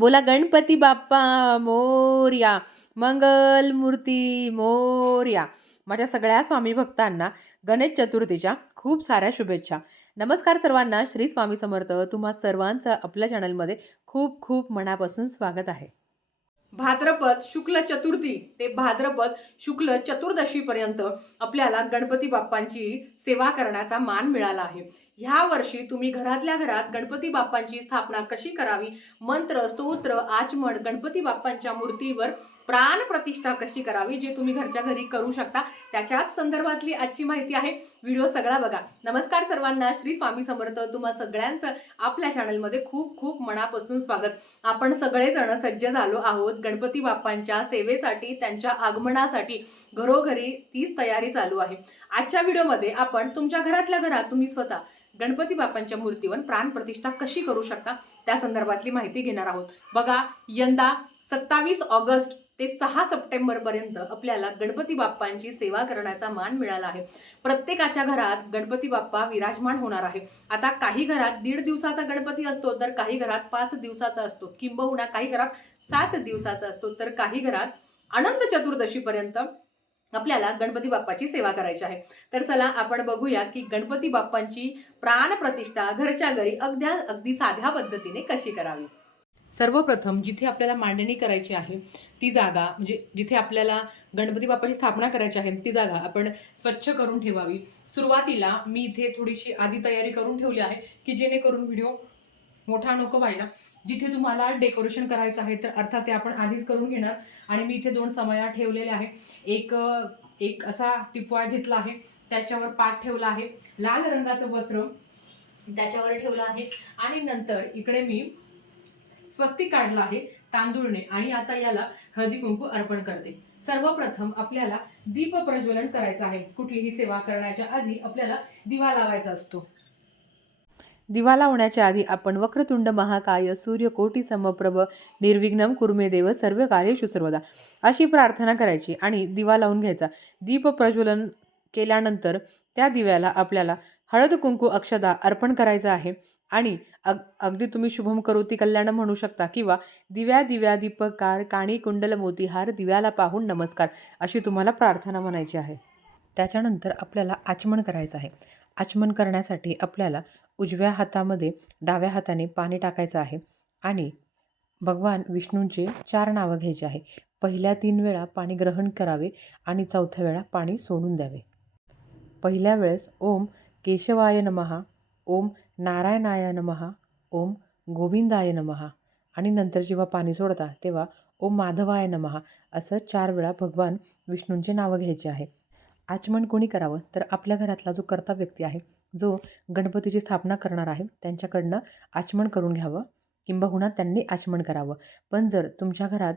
बोला गणपती बाप्पा मोर्या मंगल मूर्ती मोर्या. माझ्या सगळ्या स्वामी भक्तांना गणेश चतुर्थीच्या खूप साऱ्या शुभेच्छा. नमस्कार सर्वांना श्री स्वामी समर्थ. तुम्हा सर्वांचं आपल्या चॅनलमध्ये खूप खूप मनापासून स्वागत आहे. भाद्रपद शुक्ल चतुर्थी ते भाद्रपद शुक्ल चतुर्दशीपर्यंत आपल्याला गणपती बाप्पांची सेवा करण्याचा मान मिळाला आहे. ह्या वर्षी तुम्ही घरातल्या घरात गणपती बाप्पांची स्थापना कशी करावी? मंत्र स्तोत्र आचमन गणपती बाप्पांच्या मूर्तीवर प्राण प्रतिष्ठा कशी करावी जे तुम्ही घरच्या घरी करू शकता त्याच्याच संदर्भातली आजची माहिती आहे. व्हिडिओ सगळा बघा. नमस्कार सर्वांना. श्री स्वामी समर्थ तुम्हा सगळ्यांचं आपल्या चॅनलमध्ये खूप खूप मनापासून स्वागत. आपण सगळेजण सज्ज झालो आहोत गणपती बाप्पांच्या सेवेसाठी त्यांच्या आगमनासाठी. घरोघरी तीच तयारी चालू आहे. आजच्या व्हिडिओमध्ये आपण तुमच्या घरातल्या घरात तुम्ही स्वतः गणपती बाप्पांच्या मूर्तीवर प्राणप्रतिष्ठा कशी करू शकता? त्या संदर्भातली माहिती घेणार आहोत. बघा यंदा सत्तावीस ऑगस्ट ते सहा सप्टेंबरपर्यंत आपल्याला गणपती बाप्पांची सेवा करण्याचा मान मिळाला आहे. प्रत्येकाच्या घरात गणपती बाप्पा विराजमान होणार आहे. आता काही घरात दीड दिवसाचा गणपती असतो तर काही घरात पाच दिवसाचा असतो. किंबहुना काही घरात सात दिवसाचा असतो तर काही घरात अनंत चतुर्दशीपर्यंत आपल्याला गणपती बाप्पाची सेवा करायची आहे. तर चला आपण बघूया की गणपती बाप्पांची प्राणप्रतिष्ठा घरच्या घरी अगद्या अगदी साध्या पद्धतीने कशी करावी? सर्वप्रथम जिथे आपल्याला मांडणी करायची आहे ती जागा म्हणजे जिथे आपल्याला गणपती बाप्पाची स्थापना करायची आहे ती जागा आपण स्वच्छ करून ठेवावी. सुरुवातीला मी इथे थोडीशी आधी तयारी करून ठेवली आहे की जेणेकरून व्हिडिओ मोठा नको व्हायला. जिथे तुम्हाला डेकोरेशन करायचं आहे तर अर्थात ते आपण आधीच करून घेणार. आणि मी इथे दोन समया ठेवलेल्या आहे एक एक असा टिपवाय घेतला आहे. त्याच्यावर पाठ ठेवला आहे. लाल रंगाचं वस्त्र त्याच्यावर ठेवलं आहे. आणि नंतर इकडे मी स्वस्तिक काढला आहे तांदूळने. आणि आता याला हळदी कुंकू अर्पण करते. सर्वप्रथम आपल्याला दीप प्रज्वलन करायचं आहे. कुठलीही सेवा करण्याच्या आधी आपल्याला दिवा लावायचा असतो. दिवा लावण्याच्या आधी आपण वक्रतुंड महाकाय सूर्यकोटी समप्रभ निर्विघ्नम कुर्मे देव सर्व कार्य सर्वदा अशी प्रार्थना करायची आणि दिवा लावून घ्यायचा. दीप प्रज्वलन केल्यानंतर त्या दिव्याला आपल्याला हळद कुंकू अक्षदा अर्पण करायचं आहे. आणि अग अगदी तुम्ही शुभम करोती कल्याण म्हणू शकता किंवा दिव्या दिव्या दीपकार काणी कुंडल मोतीहार दिव्याला पाहून नमस्कार अशी तुम्हाला प्रार्थना म्हणायची आहे. त्याच्यानंतर आपल्याला आचमन करायचं आहे. आचमन करण्यासाठी आपल्याला उजव्या हातामध्ये डाव्या हाताने पाणी टाकायचं आहे आणि भगवान विष्णूंचे चार नावं घ्यायचे आहे. पहिल्या तीन वेळा पाणी ग्रहण करावे आणि चौथ्या वेळा पाणी सोडून द्यावे. पहिल्या वेळेस ओम केशवाय नमहा ओम नारायणाय नमहा ओम गोविंदाय नमहा आणि नंतर जेव्हा पाणी सोडता तेव्हा ओम माधवाय नमहा असं चार वेळा भगवान विष्णूंचे नावं घ्यायचे आहे. आचमन कोणी करावं? तर आपल्या घरातला जो कर्ता व्यक्ती आहे जो गणपतीची स्थापना करणार आहे त्यांच्याकडनं आचमन करून घ्यावं. किंबहुना त्यांनी आचमन करावं. पण जर तुमच्या घरात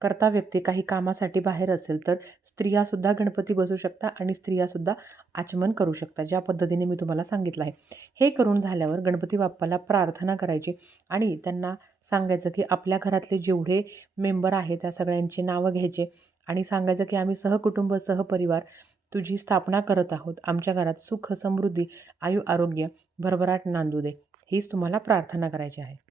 कर्ता व्यक्ती काही कामासाठी बाहेर असेल तर स्त्रियासुद्धा गणपती बसू शकता आणि स्त्रियासुद्धा आचमन करू शकता ज्या पद्धतीने मी तुम्हाला सांगितलं आहे. हे करून झाल्यावर गणपती बाप्पाला प्रार्थना करायची आणि त्यांना सांगायचं की आपल्या घरातले जेवढे मेंबर आहे त्या सगळ्यांची नावं घ्यायचे आणि सांगायचं की आम्ही सहकुटुंब सहपरिवार तुझी स्थापना करत आहोत. आमच्या घरात सुख समृद्धी आयु आरोग्य भरभराट नांदू दे. हीच तुम्हाला प्रार्थना करायची आहे.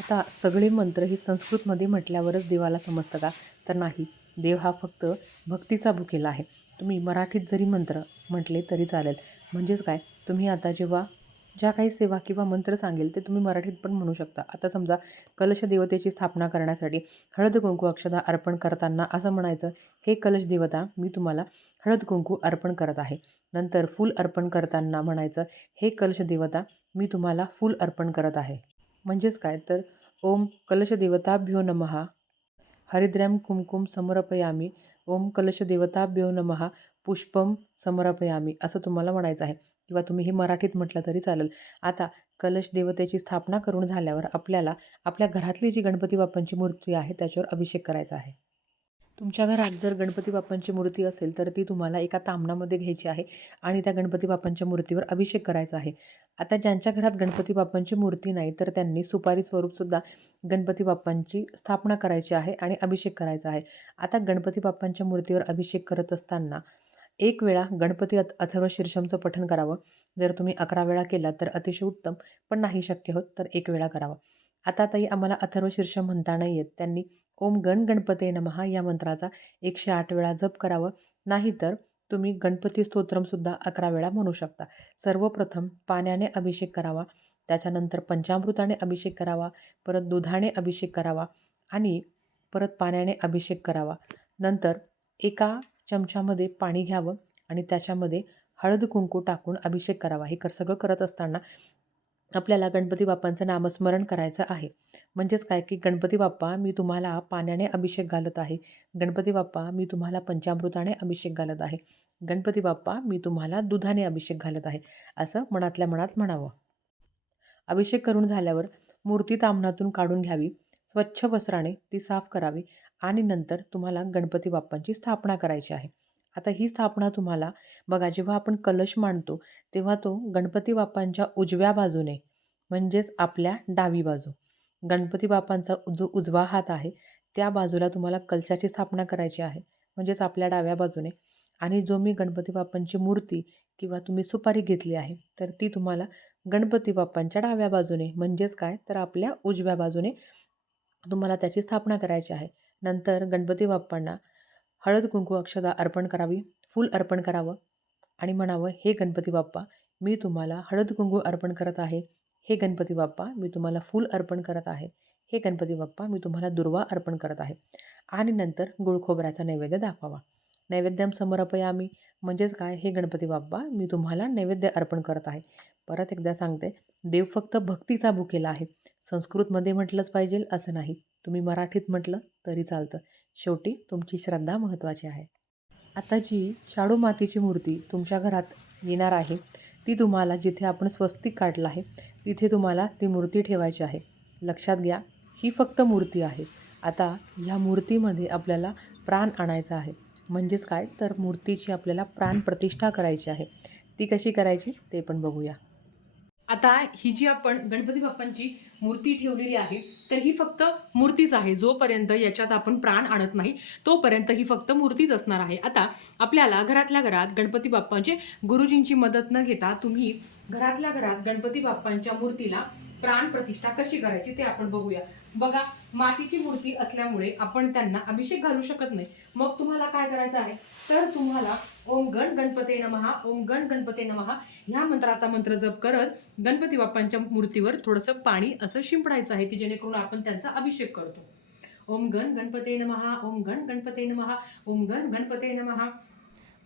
आता सगळे मंत्र हे संस्कृतमध्ये म्हटल्यावरच देवाला समजतं का? तर नाही. देव हा फक्त भक्तीचा भुकेला आहे. तुम्ही मराठीत जरी मंत्र म्हटले तरी चालेल. म्हणजेच काय? तुम्ही आता जेव्हा ज्या काही सेवा किंवा मंत्र सांगेल ते तुम्ही मराठीत पण म्हणू शकता. आता समजा कलश देवतेची स्थापना करण्यासाठी हळद कुंकू अक्षदा अर्पण करताना असं म्हणायचं हे कलश देवता मी तुम्हाला हळद कुंकू अर्पण करत आहे. नंतर फूल अर्पण करताना म्हणायचं हे कलश देवता मी तुम्हाला फूल अर्पण करत आहे. म्हणजेच काय? तर ओम कलशदेवताभ्यो नमः. हरिद्रॅम कुमकुम समर्पयामी. ओम कलशदेवताभ्यो नमहा पुष्पम समर्पयामी असं तुम्हाला म्हणायचं आहे. किंवा तुम्ही हे मराठीत म्हटलं तरी चालेल. आता कलश देवतेची स्थापना करून झाल्यावर आपल्याला आपल्या घरातली जी गणपती बाप्पांची मूर्ती आहे त्याच्यावर अभिषेक करायचा आहे. तुमच्या घरात जर गणपती बाप्पांची मूर्ती असेल तर ती तुम्हाला एका तामणामध्ये घ्यायची आहे आणि त्या गणपती बाप्पांच्या मूर्तीवर अभिषेक करायचा आहे. आता ज्यांच्या घरात गणपती बाप्पांची मूर्ती नाही तर त्यांनी सुपारी स्वरूपसुद्धा गणपती बाप्पांची स्थापना करायची आहे आणि अभिषेक करायचा आहे. आता गणपती बाप्पांच्या मूर्तीवर अभिषेक करत असताना एक वेळा गणपती अथ अथर्व शीर्षमचं पठण करावं. जर तुम्ही अकरा वेळा केला तर अतिशय उत्तम पण नाही शक्य होत तर एक वेळा करावं. आता ताई आम्हाला अथर्व शीर्षम म्हणता नाही येत. त्यांनी ओम गण गणपते नमहा या मंत्राचा एकशे आठ वेळा जप करावं. नाहीतर तुम्ही गणपती स्तोत्रमसुद्धा अकरा वेळा म्हणू शकता. सर्वप्रथम पाण्याने अभिषेक करावा. त्याच्यानंतर पंचामृताने अभिषेक करावा. परत दुधाने अभिषेक करावा. आणि परत पाण्याने अभिषेक करावा. नंतर एका चमच्यामध्ये पाणी घ्यावं आणि त्याच्यामध्ये हळद कुंकू टाकून अभिषेक करावा. हे कर सगळं करत असताना आपल्याला गणपती बाप्पांचं नामस्मरण करायचं आहे. म्हणजेच काय की गणपती बाप्पा मी तुम्हाला पाण्याने अभिषेक घालत आहे. गणपती बाप्पा मी तुम्हाला पंचामृताने अभिषेक घालत आहे. गणपती बाप्पा मी तुम्हाला दुधाने अभिषेक घालत आहे. असं मनातल्या मनात म्हणावं. अभिषेक करून झाल्यावर मूर्ती तामणातून काढून घ्यावी. स्वच्छ वस्त्राने ती साफ करावी आणि नंतर तुम्हाला गणपती बाप्पांची स्थापना करायची आहे. आता ही स्थापना तुम्हाला बघा जेव्हा आपण कलश मांडतो तेव्हा तो गणपती बाप्पांच्या उजव्या बाजूने म्हणजेच आपल्या डावी बाजू. गणपती बाप्पांचा जो उजवा हात आहे त्या बाजूला तुम्हाला कलशाची स्थापना करायची आहे म्हणजेच आपल्या डाव्या बाजूने. आणि जो मी गणपती बाप्पांची मूर्ती किंवा तुम्ही सुपारी घेतली आहे तर ती तुम्हाला गणपती बाप्पांच्या डाव्या बाजूने म्हणजेच काय? तर आपल्या उजव्या बाजूने तुम्हाला त्याची स्थापना करायची आहे. नंतर गणपती बाप्पांना हळद कुंकू अक्षदा अर्पण करावी फूल अर्पण करावं आणि म्हणावं हे गणपती बाप्पा मी तुम्हाला हळद कुंकू अर्पण करत आहे. हे गणपती बाप्पा मी तुम्हाला फूल अर्पण करत आहे. हे गणपती बाप्पा मी तुम्हाला दुर्वा अर्पण करत आहे. आणि नंतर गुळखोबऱ्याचा नैवेद्य दाखवावा. नैवेद्यम समर्पयामी म्हणजेच काय? हे गणपती बाप्पा मी तुम्हाला नैवेद्य अर्पण करत आहे. परत एकदा सांगते. देव फक्त भक्तीचा भुकेला आहे. संस्कृतमध्ये म्हटलंच पाहिजे असं नाही. तुम्ही मराठीत म्हटलं तरी चालतं. शेवटी तुमची श्रद्धा महत्त्वाची आहे. आता जी शाडू मातीची मूर्ती तुमच्या घरात येणार आहे ती तुम्हाला जिथे आपण स्वस्तिक काढलं आहे तिथे तुम्हाला ती मूर्ती ठेवायची आहे. लक्षात घ्या ही फक्त मूर्ती आहे. आता ह्या मूर्तीमध्ये आपल्याला प्राण आणायचा आहे. म्हणजेच काय? तर मूर्तीची आपल्याला प्राण प्रतिष्ठा करायची आहे. ती कशी करायची? ते पण बघूया. आता ही जी आपण गणपती बाप्पांची मूर्ती ठेवलेली आहे तर ही फक्त मूर्तीच आहे. जोपर्यंत याच्यात आपण प्राण आणत नाही तोपर्यंत ही फक्त मूर्तीच असणार आहे. आता आपल्याला घरातल्या घरात गणपती बाप्पांचे गुरुजींची मदत न घेता तुम्ही घरातल्या घरात गणपती बाप्पांच्या मूर्तीला प्राण प्रतिष्ठा कशी करायची ते आपण बघूया. बघा मातीची मूर्ती असल्यामुळे आपण त्यांना अभिषेक घालू शकत नाही. मग तुम्हाला काय करायचं आहे? तर तुम्हाला ओम गण गणपते नमहा ओम गण गणपते नमहा ह्या मंत्राचा मंत्र जप करत गणपती बाप्पांच्या मूर्तीवर थोडंसं पाणी असं शिंपडायचं आहे की जेणेकरून आपण त्यांचा अभिषेक करतो. ओम गण गणपते नमहा ओम गण गणपते नमहा ओम गण गणपते नमहा.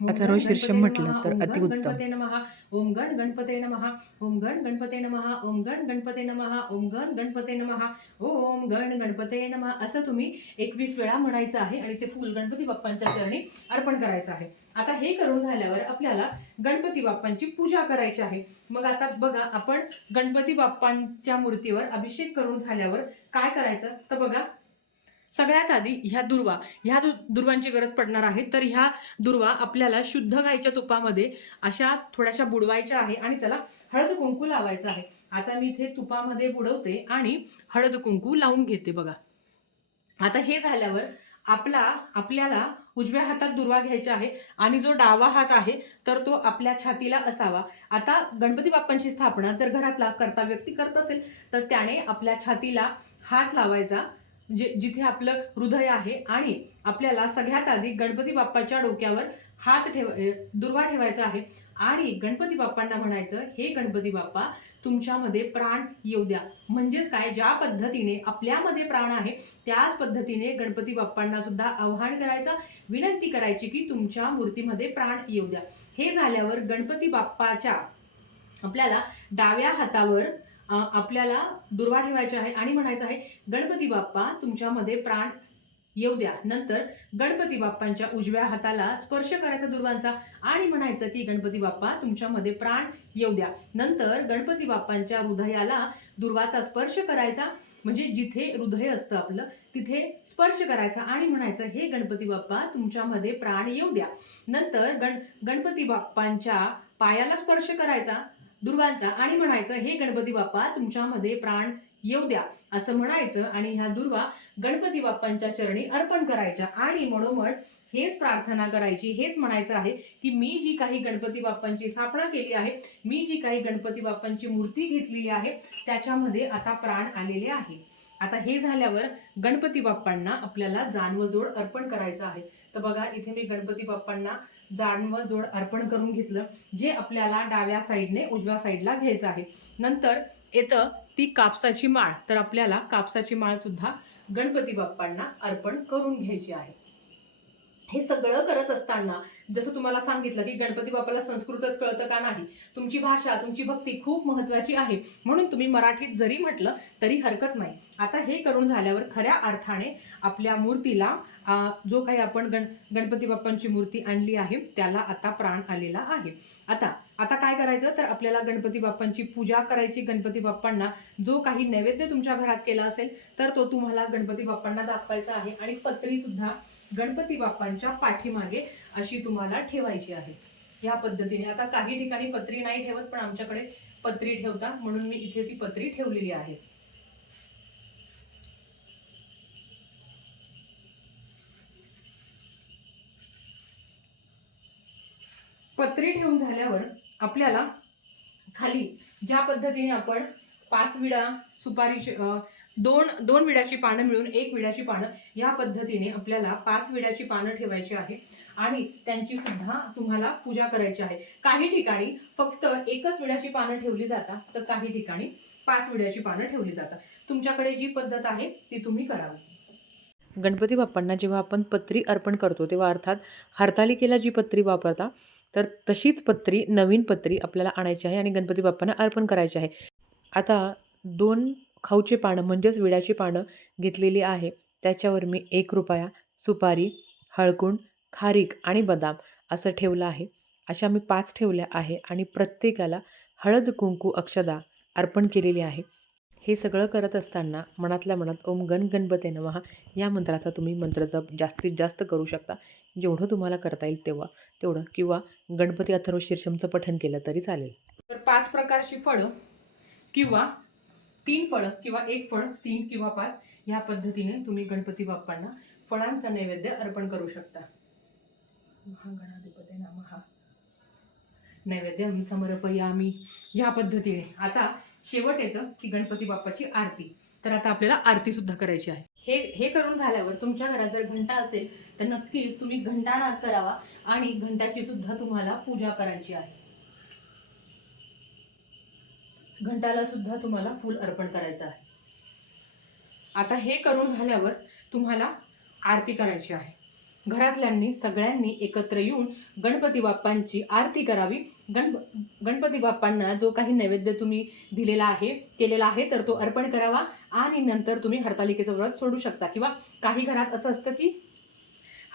अथर्व शीर्षम म्हटलं तर ओम गण अतिउत्तम. गणपते नमः ओम गण गणपते नमः ओम गण गणपते नमः ओम गण गणपते नमः ओम गण गणपते नमः ओम गण गणपते नमः असं तुम्ही एकवीस वेळा म्हणायचं आहे आणि ते फुल गणपती बाप्पांच्या चरणी अर्पण करायचं आहे. आता हे करून झाल्यावर आपल्याला गणपती बाप्पांची पूजा करायची आहे. मग आता बघा आपण गणपती बाप्पांच्या मूर्तीवर अभिषेक करून झाल्यावर काय करायचं? तर बघा सगळ्यात आधी ह्या दुर्वा ह्या दु दुर्वांची गरज पडणार आहे. तर ह्या दुर्वा आपल्याला शुद्ध गाईच्या तुपामध्ये अशा थोड्याशा बुडवायच्या आहे आणि त्याला हळद कुंकू लावायचं आहे. आता मी इथे तुपामध्ये बुडवते आणि हळद कुंकू लावून घेते बघा. आता हे झाल्यावर आपला आपल्याला उजव्या हातात दुर्वा घ्यायचा आहे आणि जो डावा हात आहे तर तो आपल्या छातीला असावा. आता गणपती बाप्पांची स्थापना जर घरातला करता व्यक्ती करत असेल तर त्याने आपल्या छातीला हात लावायचा जे जिथे आपलं हृदय आहे आणि आपल्याला सगळ्यात आधी गणपती बाप्पाच्या डोक्यावर हात ठेव दुर्वा ठेवायचा आहे आणि गणपती बाप्पांना म्हणायचं हे गणपती बाप्पा तुमच्यामध्ये प्राण येऊ द्या. म्हणजेच काय? ज्या पद्धतीने आपल्यामध्ये प्राण आहे त्याच पद्धतीने गणपती बाप्पांना सुद्धा आव्हान करायचं विनंती करायची की तुमच्या मूर्तीमध्ये प्राण येऊ द्या. हे झाल्यावर गणपती बाप्पाच्या आपल्याला डाव्या हातावर आपल्याला दुर्वा ठेवायचा आहे आणि म्हणायचं आहे गणपती बाप्पा तुमच्यामध्ये प्राण येऊ द्या. नंतर गणपती बाप्पांच्या उजव्या हाताला स्पर्श करायचा दुर्वांचा आणि म्हणायचं की गणपती बाप्पा तुमच्यामध्ये प्राण येऊ द्या. नंतर गणपती बाप्पांच्या हृदयाला दुर्वाचा स्पर्श करायचा म्हणजे जिथे हृदय असतं आपलं तिथे स्पर्श करायचा आणि म्हणायचं हे गणपती बाप्पा तुमच्यामध्ये प्राण येऊ द्या. नंतर गण गणपती बाप्पांच्या पायाला स्पर्श करायचा दुर्वांचा आणि म्हणायचं हे गणपती बाप्पा तुमच्यामध्ये प्राण येऊ द्या असं म्हणायचं आणि ह्या दुर्वा गणपती बाप्पांच्या चरणी अर्पण करायच्या. आणि मनोमन हेच प्रार्थना करायची हेच म्हणायचं आहे की मी जी काही गणपती बाप्पांची स्थापना केली आहे मी जी काही गणपती बाप्पांची मूर्ती घेतलेली आहे त्याच्यामध्ये आता प्राण आलेले आहे. आता हे झाल्यावर गणपती बाप्पांना आपल्याला जानवजोड अर्पण करायचं आहे. तर बघा इथे मी गणपती बाप्पांना जाणवजोड अर्पण करून घेतलं जे आपल्याला डाव्या साईडने उजव्या साईडला घ्यायचं आहे. नंतर येतं ती कापसाची माळ. तर आपल्याला कापसाची माळ सुद्धा गणपती बाप्पांना अर्पण करून घ्यायची आहे. हे सगळं करत असताना जसं तुम्हाला सांगितलं की गणपती बाप्पाला संस्कृतच कळतं का नाही? तुमची भाषा तुमची भक्ती खूप महत्वाची आहे. म्हणून तुम्ही मराठीत जरी म्हटलं तरी हरकत नाही. आता हे करून झाल्यावर खऱ्या अर्थाने आपल्या मूर्तीला जो काही आपण गण गणपती बाप्पांची मूर्ती आणली आहे त्याला आता प्राण आलेला आहे. आता आता काय करायचं? तर आपल्याला गणपती बाप्पांची पूजा करायची गणपती बाप्पांना जो काही नैवेद्य तुमच्या घरात केला असेल तर तो तुम्हाला गणपती बाप्पांना दाखवायचा आहे. आणि पत्रीसुद्धा गणपती बाप्पांच्या पाठीमागे अशी तुम्हाला ठेवायची आहे. या पद्धतीने. आता काही ठिकाणी पत्री नाही ठेवत पण आमच्याकडे पत्री ठेवता म्हणून मी इथे ती पत्री ठेवलेली आहे. पत्री ठेवून झाल्यावर आपल्याला खाली ज्या पद्धतीने आपण पाच विडा सुपारीचे दोन दोन विड्याची पानं मिळून एक विड्याची पानं या पद्धतीने आपल्याला पाच विड्याची पानं ठेवायची आहे. आणि त्यांची सुद्धा तुम्हाला पूजा करायची आहे. काही ठिकाणी फक्त एकच विड्याची पानं ठेवली जातात तर काही ठिकाणी पाच विड्याची पानं ठेवली जातात. तुमच्याकडे जी पद्धत आहे ती तुम्ही करावी. गणपती बाप्पांना जेव्हा आपण पत्री अर्पण करतो तेव्हा अर्थात हरतालिकेला जी पत्री वापरता तर तशीच पत्री नवीन पत्री आपल्याला आणायची आहे आणि गणपती बाप्पांना अर्पण करायची आहे. आता दोन खाऊची पानं म्हणजेच विड्याची पानं घेतलेली आहे. त्याच्यावर मी एक रुपया सुपारी हळकुंड खारीक आणि बदाम असं ठेवलं आहे. अशा मी पाच ठेवल्या आहे आणि प्रत्येकाला हळद कुंकू अक्षदा अर्पण केलेली आहे. हे सगळं करत असताना मनातल्या मनात ओम गण गणपते नमहा या मंत्राचा तुम्ही मंत्रजप जास्तीत जास्त करू शकता. जेवढं तुम्हाला करता येईल तेव्हा तेवढं किंवा गणपती अथर्व शीर्षमचं पठण केलं तरी चालेल. तर पाच प्रकारची फळं किंवा तीन फळं किंवा एक फळ तीन किंवा पाच ह्या पद्धतीने तुम्ही गणपती बाप्पांना फळांचा नैवेद्य अर्पण करू शकता. महागणाधिपते नमः. नैवेद्य समर्पयामी. ह्या पद्धतीने. आता शेवट येतं की गणपती बाप्पाची आरती. तर आता आपल्याला आरती सुद्धा करायची आहे. हे हे करून झाल्यावर तुमच्या घरात जर घंटा असेल तर नक्कीच तुम्ही घंटानाद करावा आणि घंटाची सुद्धा तुम्हाला पूजा करायची आहे. घंटाला सुद्धा तुम्हाला फूल अर्पण करायचं आहे. आता हे करून झाल्यावर तुम्हाला आरती करायची आहे. घरातल्यांनी सगळ्यांनी एकत्र येऊन गणपती बाप्पांची आरती करावी. गण गणपती बाप्पांना जो काही नैवेद्य तुम्ही दिलेला आहे केलेला आहे तर तो अर्पण करावा आणि नंतर तुम्ही हरतालिकेचं व्रत सोडू शकता. किंवा काही घरात असं असतं की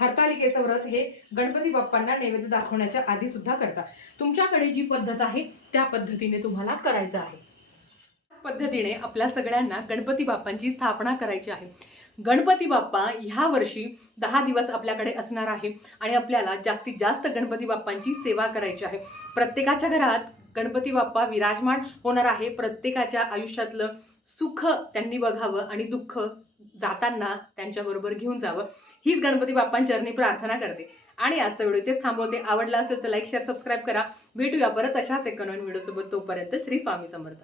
हरतालिकेचं व्रत हे गणपती बाप्पांना नैवेद्य दाखवण्याच्या आधी सुद्धा करता तुमच्याकडे जी पद्धत आहे त्या पद्धतीने तुम्हाला करायचं आहे. त्याच पद्धतीने आपल्या सगळ्यांना गणपती बाप्पांची स्थापना करायची आहे. गणपती बाप्पा ह्या वर्षी दहा दिवस आपल्याकडे असणार आहे आणि आपल्याला जास्तीत जास्त गणपती बाप्पांची सेवा करायची आहे. प्रत्येकाच्या घरात गणपती बाप्पा विराजमान होणार आहे. प्रत्येकाच्या आयुष्यातलं सुख त्यांनी बघावं आणि दुःख जाताना त्यांच्याबरोबर घेऊन जावं. हीच गणपती बाप्पांचरणी प्रार्थना करते. आणि आजचा व्हिडिओ इथेच थांबवते. आवडला असेल तर लाईक शेअर सबस्क्राईब करा. भेटूया परत अशाच एक नवीन व्हिडिओसोबत तोपर्यंत श्री स्वामी समर्थ.